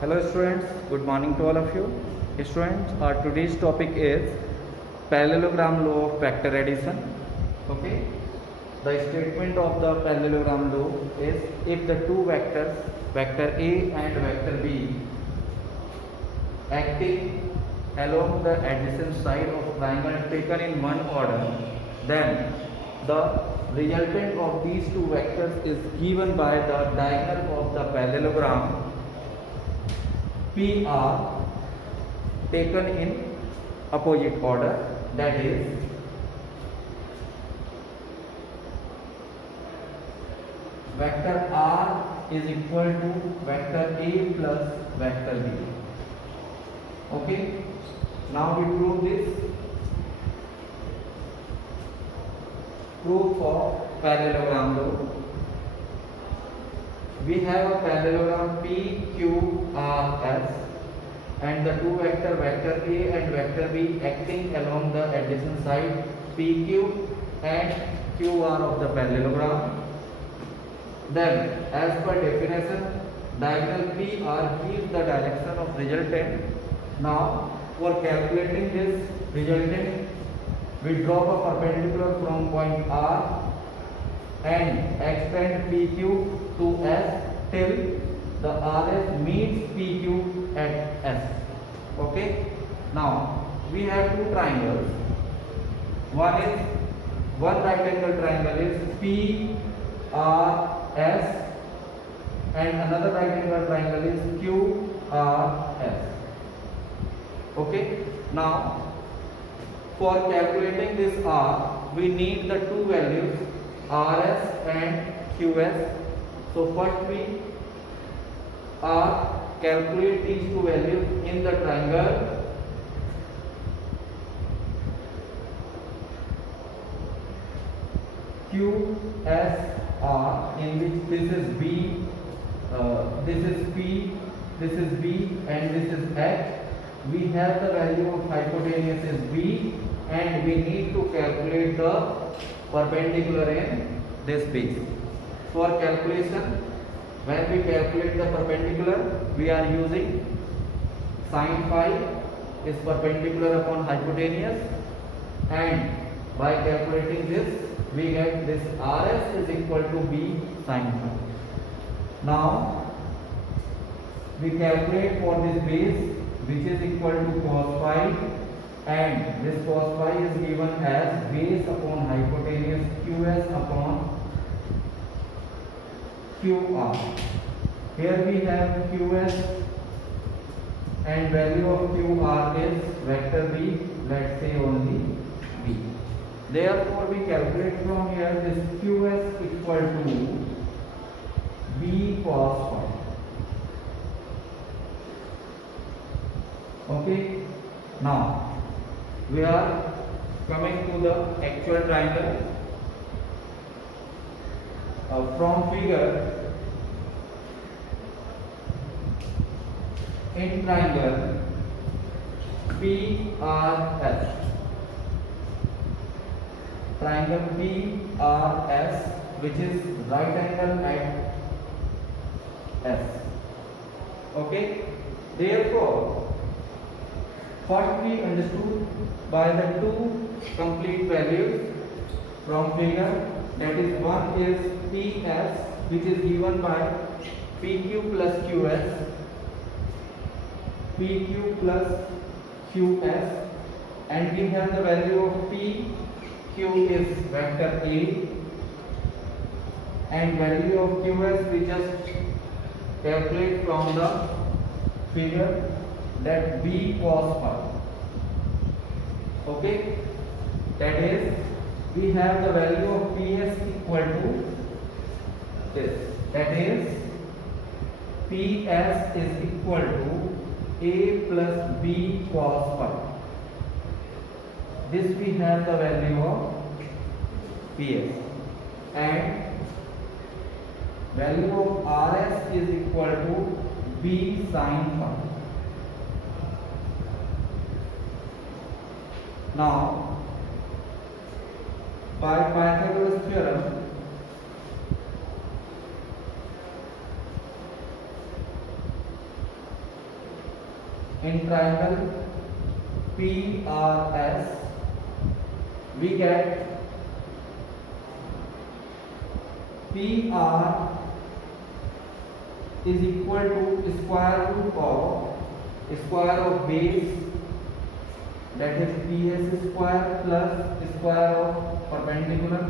Hello students, good morning to all of you. Students, our today's topic is parallelogram law of vector addition. Okay. The statement of the parallelogram law is if the two vectors, vector A and vector B, acting along the adjacent side of triangle taken in one order, then the resultant of these two vectors is given by the diagonal of the parallelogram P are taken in opposite order, that is vector R is equal to vector A plus vector B. Okay, now we prove this. Proof of parallelogram law. We have a parallelogram PQRS and the two vector A and vector B acting along the adjacent side PQ and QR of the parallelogram. Then, as per definition, diagonal PR gives the direction of resultant. Now, for calculating this resultant, we drop a perpendicular from point R and extend PQ to S till the RS meets PQ at S. Okay. Now we have two triangles. One right angle triangle is PRS and another right angle triangle is QRS. Okay. Now for calculating this R, we need the two values RS and QS. So first we calculate these two values in the triangle QSR, in which this is B, this is P, this is B and this is H. We have the value of hypotenuse is B and we need to calculate the perpendicular in this base. For calculation, when we calculate the perpendicular, we are using sin phi is perpendicular upon hypotenuse, and by calculating this, we get this RS is equal to B sin phi. Now, we calculate for this base which is equal to cos phi, and this cos phi is given as base upon hypotenuse QS upon QR. Here we have QS and value of QR is vector B, let's say only B. Therefore we calculate from here this QS equal to B cos phi. Okay, now we are coming to the actual triangle. From figure, in triangle PRS, triangle PRS, which is right angle at S. Okay, therefore first we understood by the two complete values from figure, that is one is PS, which is given by PQ plus QS, PQ plus QS, and we have the value of PQ is vector A and value of QS we just calculate from the figure, that B cos phi. Okay, that is we have the value of PS equal to this, that is PS is equal to A plus B cos phi. This we have the value of PS, and value of RS is equal to B sin phi. Now, by Pythagoras theorem, in triangle PRS, we get PR is equal to square root of square of base, that is PS square, plus square of perpendicular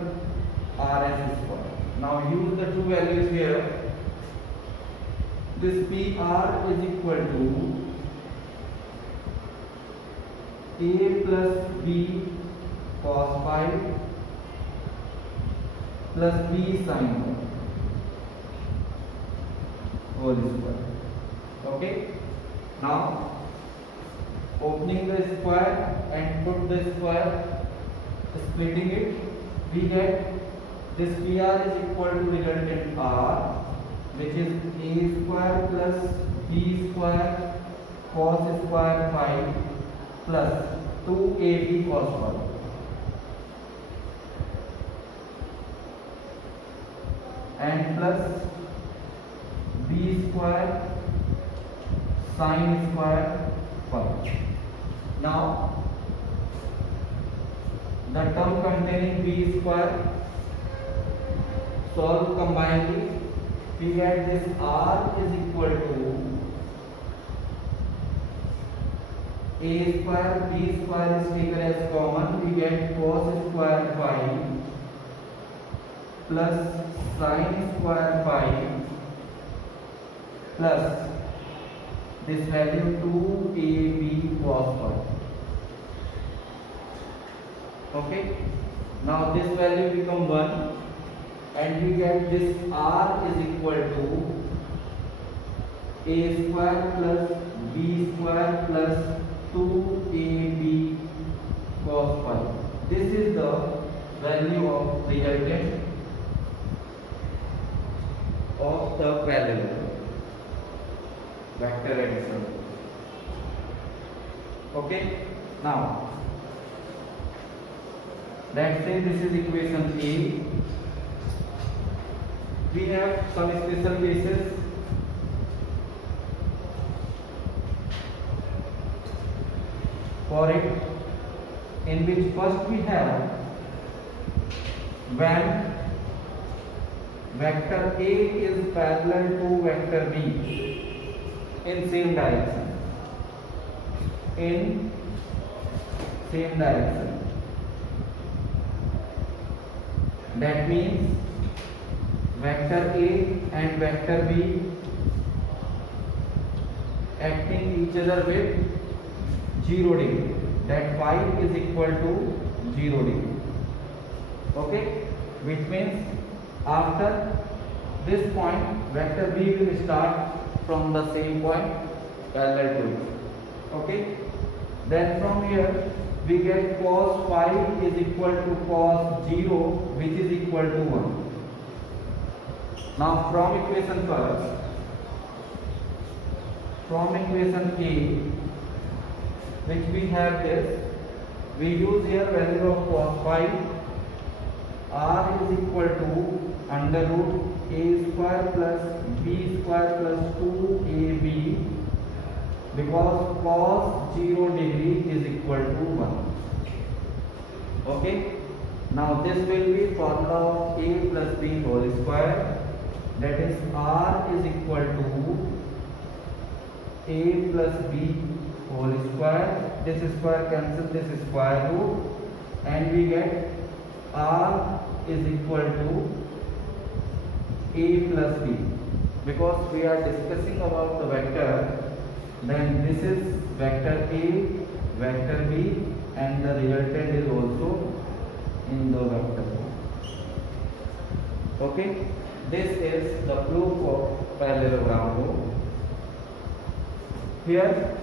RS square. Now use the two values here. This PR is equal to A plus B cos phi plus B sin phi whole square. Okay. Now opening the square and put the square, splitting it, we get this PR is equal to resultant R, which is A square plus B square cos square phi plus 2AB cos phi. And plus B square sin square phi. Now the term containing B square, solve combinedly, we get this R is equal to A square, B square is taken as common, we get cos square phi plus sin square phi plus this value 2AB cos phi. Okay. Now this value become 1 and we get this R is equal to A square plus B square plus 2AB cos phi. This is the value of resultant of the parallel vector addition. Okay. Now let's say this is equation A. We have some special cases. For it, in which first we have when vector A is parallel to vector B in same direction. In same direction. That means vector A and vector B acting each other with 0 degree, that phi is equal to 0 degree. Okay, which means after this point vector B will start from the same point parallel to it. Okay, then from here we get cos phi is equal to cos 0, which is equal to 1. Now from equation first, from equation A, which we have this, we use here value of cos phi. R is equal to under root A square plus B square plus 2AB, because cos 0 degree is equal to 1. Okay. Now this will be formula of A plus B whole square, that is R is equal to A plus B whole square. This square cancels this square root and we get R is equal to A plus B. Because we are discussing about the vector, then this is vector A, vector B, and the resultant is also in the vector. Okay, this is the proof of parallelogram rule. Here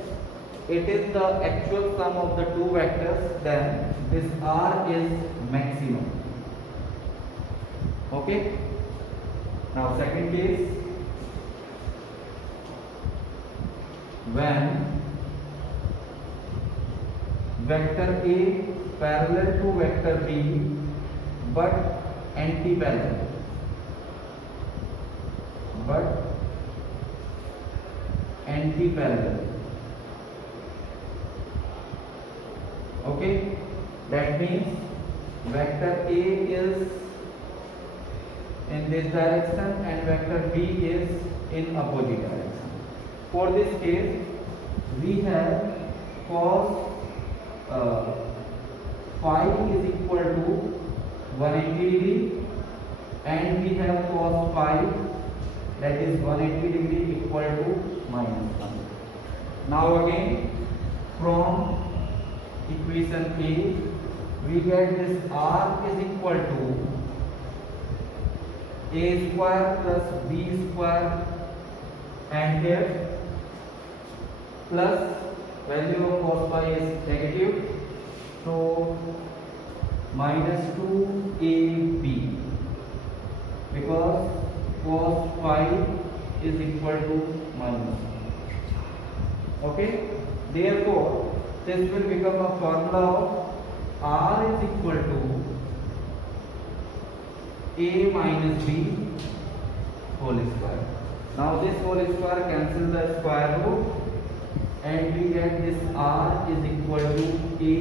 it is the actual sum of the two vectors, then this R is maximum. Okay. Now second case, when vector A parallel to vector B but anti-parallel, Okay, that means vector A is in this direction and vector B is in opposite direction. For this case, we have cos phi is equal to 180 degree and we have cos phi, that is 180 degree, equal to minus 1. Now again, from equation A, we get this r is equal to a square plus b square, and here plus value of cos phi is negative, so minus 2ab, because cos phi is equal to minus 1. Okay, therefore this will become a formula of r is equal to a minus b whole square. Now this whole square cancels the square root and we get this r is equal to a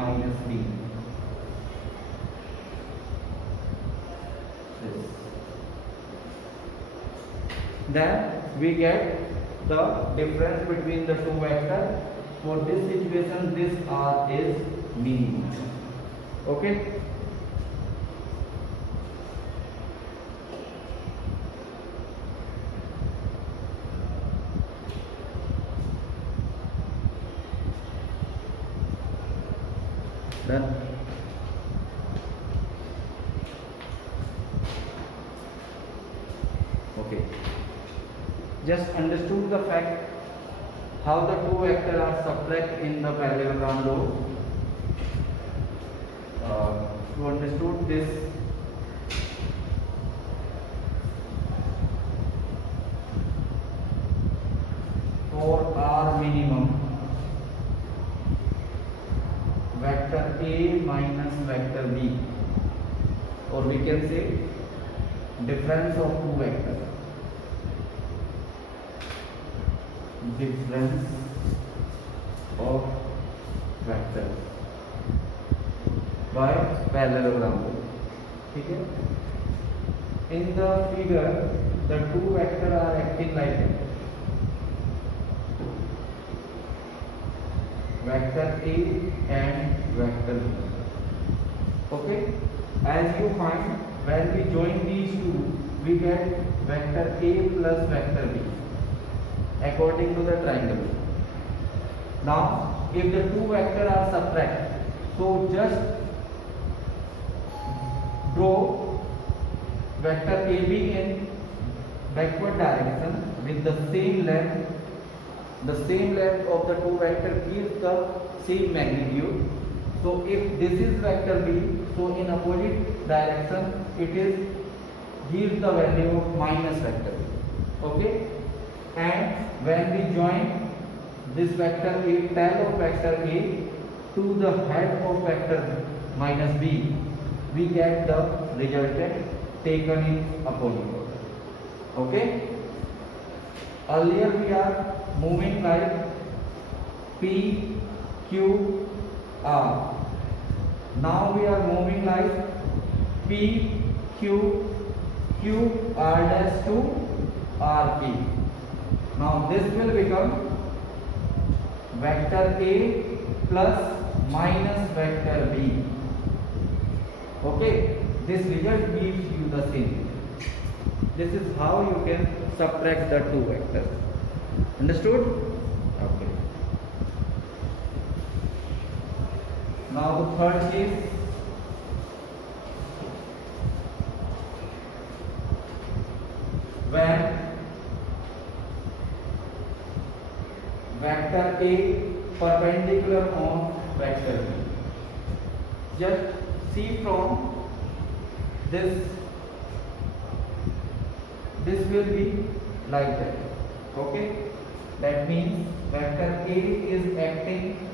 minus b. Then we get the difference between the two vectors. For this situation, this r is minimum. Okay. Done. Okay. Just understood the fact how the two vectors are subtract in the parallelogram law. You understood this. For r minimum, vector A minus vector B, or we can say difference of two vectors. Difference of vectors by parallelogram. Okay. In the figure, the two vectors are acting like that. Vector A and vector B. Okay. As you find, when we join these two, we get vector A plus vector B, according to the triangle. Now, if the two vectors are subtract, so just draw vector AB in backward direction with the same length. The same length of the two vectors gives the same magnitude. So if this is vector B, so in opposite direction it is gives the value of minus vector B. Okay. And when we join this vector A, tail of vector A to the head of vector minus B, we get the resultant taken in opposite order. Okay. Earlier we are moving like P, Q, R. Now we are moving like P, Q, Q, R dash to R, P. Now this will become vector A plus minus vector B. Okay, this result gives you the same. This is how you can subtract the two vectors. Understood? Okay. Now the third case. When vector A perpendicular on vector B. Just see from this will be like that. Okay, that means vector A is acting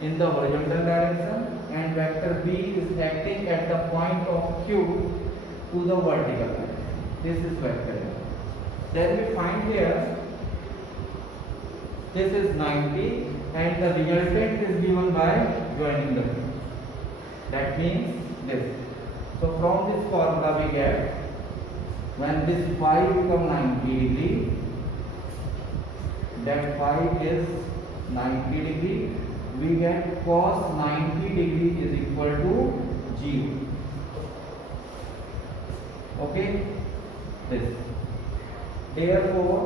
in the horizontal direction and vector B is acting at the point of Q to the vertical direction. This is vector A. Then we find here this is 90 and the resultant is given by joining the two. That means this. So from this formula we get when this phi become 90 degree, that phi is 90 degree, we get cos 90 degree is equal to 0. Okay, this. Therefore,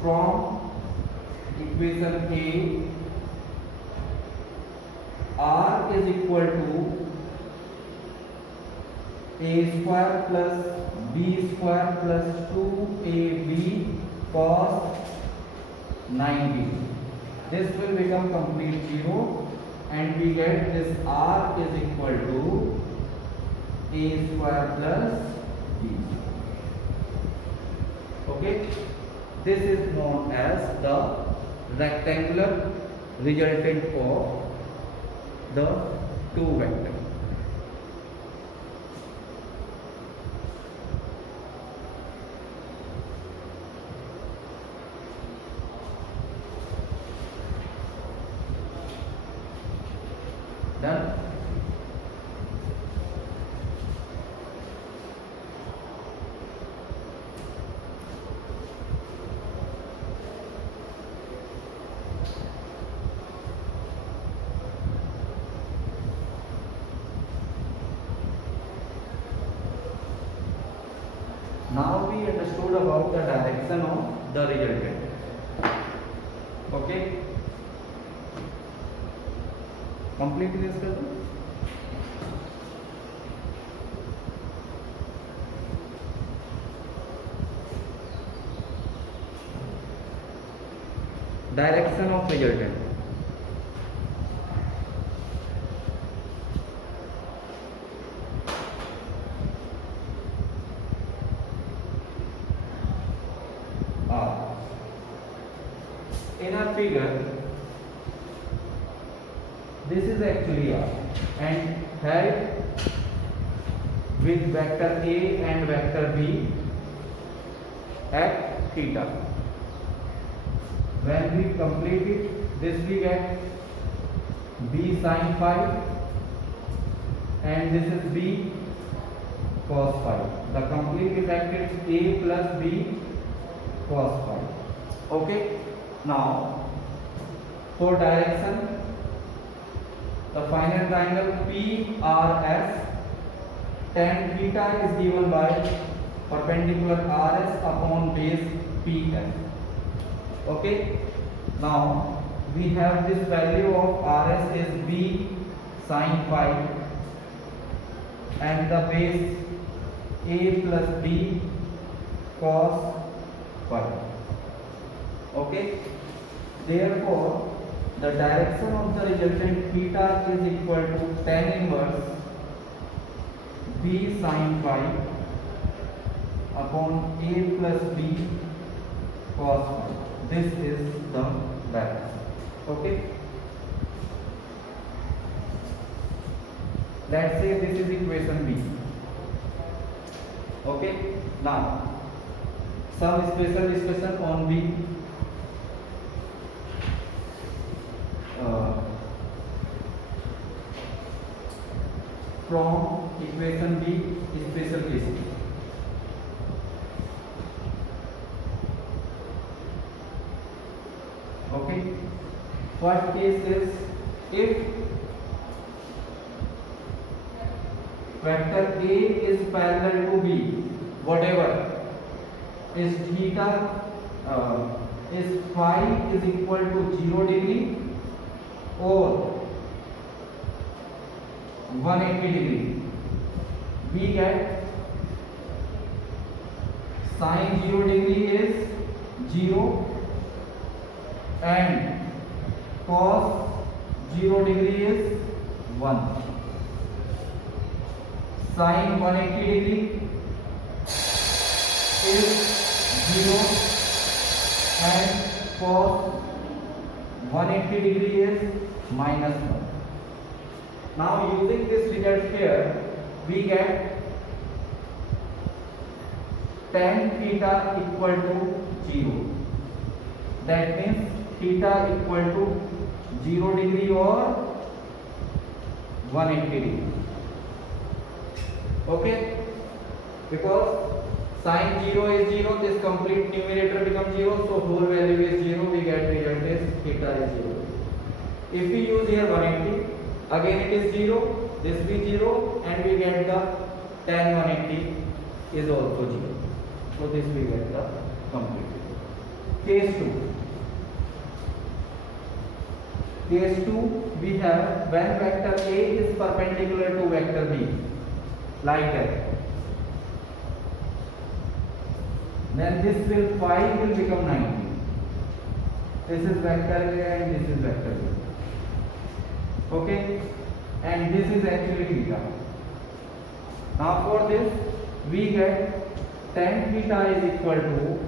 from equation A, R is equal to A square plus B square plus 2AB cos 90. This will become complete 0 and we get this R is equal to A square plus B. Okay, this is known as the rectangular resultant of the two vectors. Done. Now we understood about the direction of the resultant. Okay, complete this कर दो. Direction of resultant. In our figure, this is actually R and head with vector A and vector B at theta. When we complete it, this we get B sin phi and this is B cos phi. The complete effect is A plus B cos phi. Okay. Now, for direction, the final triangle PRS, tan theta is given by perpendicular RS upon base PS. Okay. Now, we have this value of RS is B sin phi and the base A plus B cos phi. Okay. Therefore, the direction of the resultant theta is equal to tan inverse B sin phi upon A plus B cos phi. This is the direction. Okay. Let's say this is equation B. Okay. Now, some special discussion on B. From equation B, special cases. Okay. First case is if vector A is parallel to B, whatever is theta is phi is equal to 0 degree or 180 degree, we get sin 0 degree is 0 and cos 0 degree is 1. Sin 180 degree is 0 and cos 180 degree is minus 1. Now using this result here, we get tan theta equal to 0. That means theta equal to 0 degree or 180 degree. Okay, because sin 0 is 0, this complete numerator becomes 0, so whole value is 0, we get result is theta is 0. If we use here 180, again it is 0, this be 0, and we get the tan 180 is also 0. So this we get the complete. Case 2. Case 2, we have when vector A is perpendicular to vector B, like that, then this will phi will become 90. This is vector A and this is vector B. Okay, and this is actually theta. Now for this we get tan theta is equal to,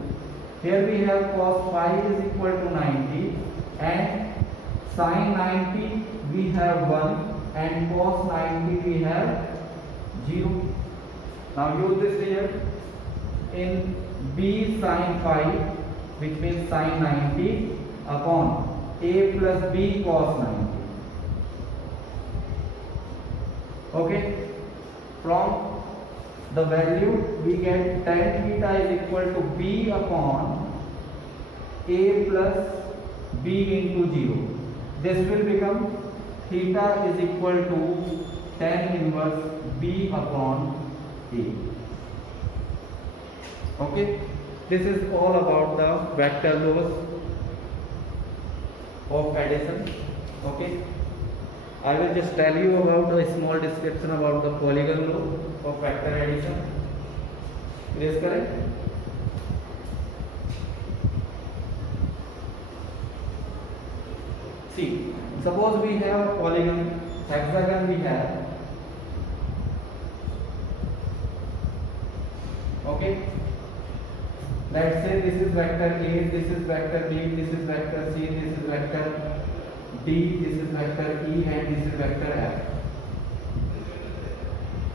here we have cos phi is equal to 90 and sin 90 we have 1 and cos 90 we have 0. Now use this here in b sin phi, which means sin 90 upon a plus b cos 90. Okay, from the value we get tan theta is equal to b upon a plus b into 0. This will become theta is equal to tan inverse b upon a. Okay, this is all about the vector laws of addition. Okay, I will just tell you about a small description about the polygon law of vector addition. It is correct? See, suppose we have a polygon, hexagon we have. Okay, let's say this is vector A, this is vector B, this is vector C, this is vector D, this is vector E, and this is vector F.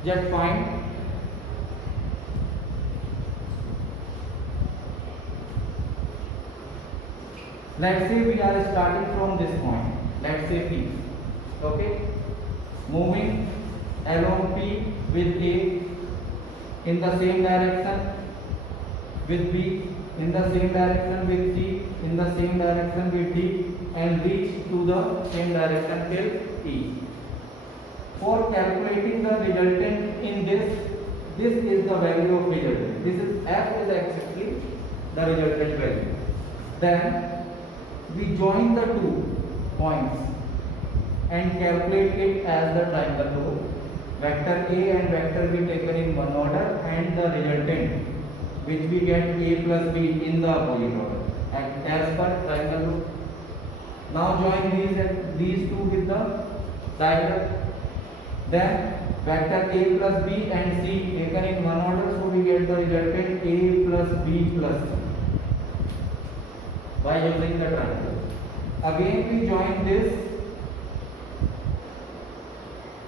Just find let's say we are starting from this point, let's say P. Okay, moving along P with A in the same direction, with B in the same direction, with C in the same direction, with D, and reach to the same direction till E. For calculating the resultant in this is the value of resultant. This is F is actually the resultant value. Then we join the 2 points and calculate it as the triangle law. Vector A and vector B taken in one order and the resultant which we get A plus B in the opposite order as per triangle law. Now join these two with the diagram. Then vector A plus B and C taken in one order, so we get the resultant A plus B plus C by using the triangle. Again we join this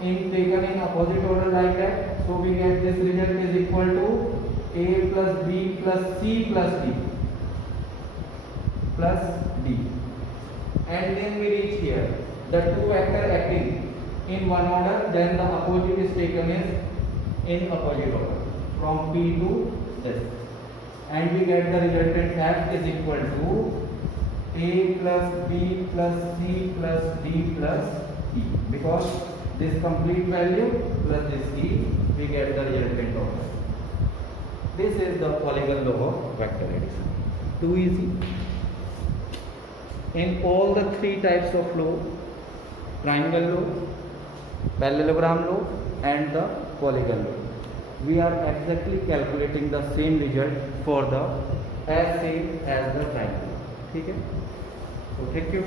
in taken in opposite order like that, so we get this result is equal to A plus B plus C plus D plus D, and then we reach here the two vector acting in one order, then the opposite is taken is in opposite order from P to this, and we get the resultant F is equal to A plus B plus C plus D plus E, because this complete value plus this E we get the resultant of this. This is the polygon law of vector addition. Too easy. In all the 3 types of law, triangle law, parallelogram law and the polygon law, we are exactly calculating the same result for the as same as the triangle. Okay? So thank you.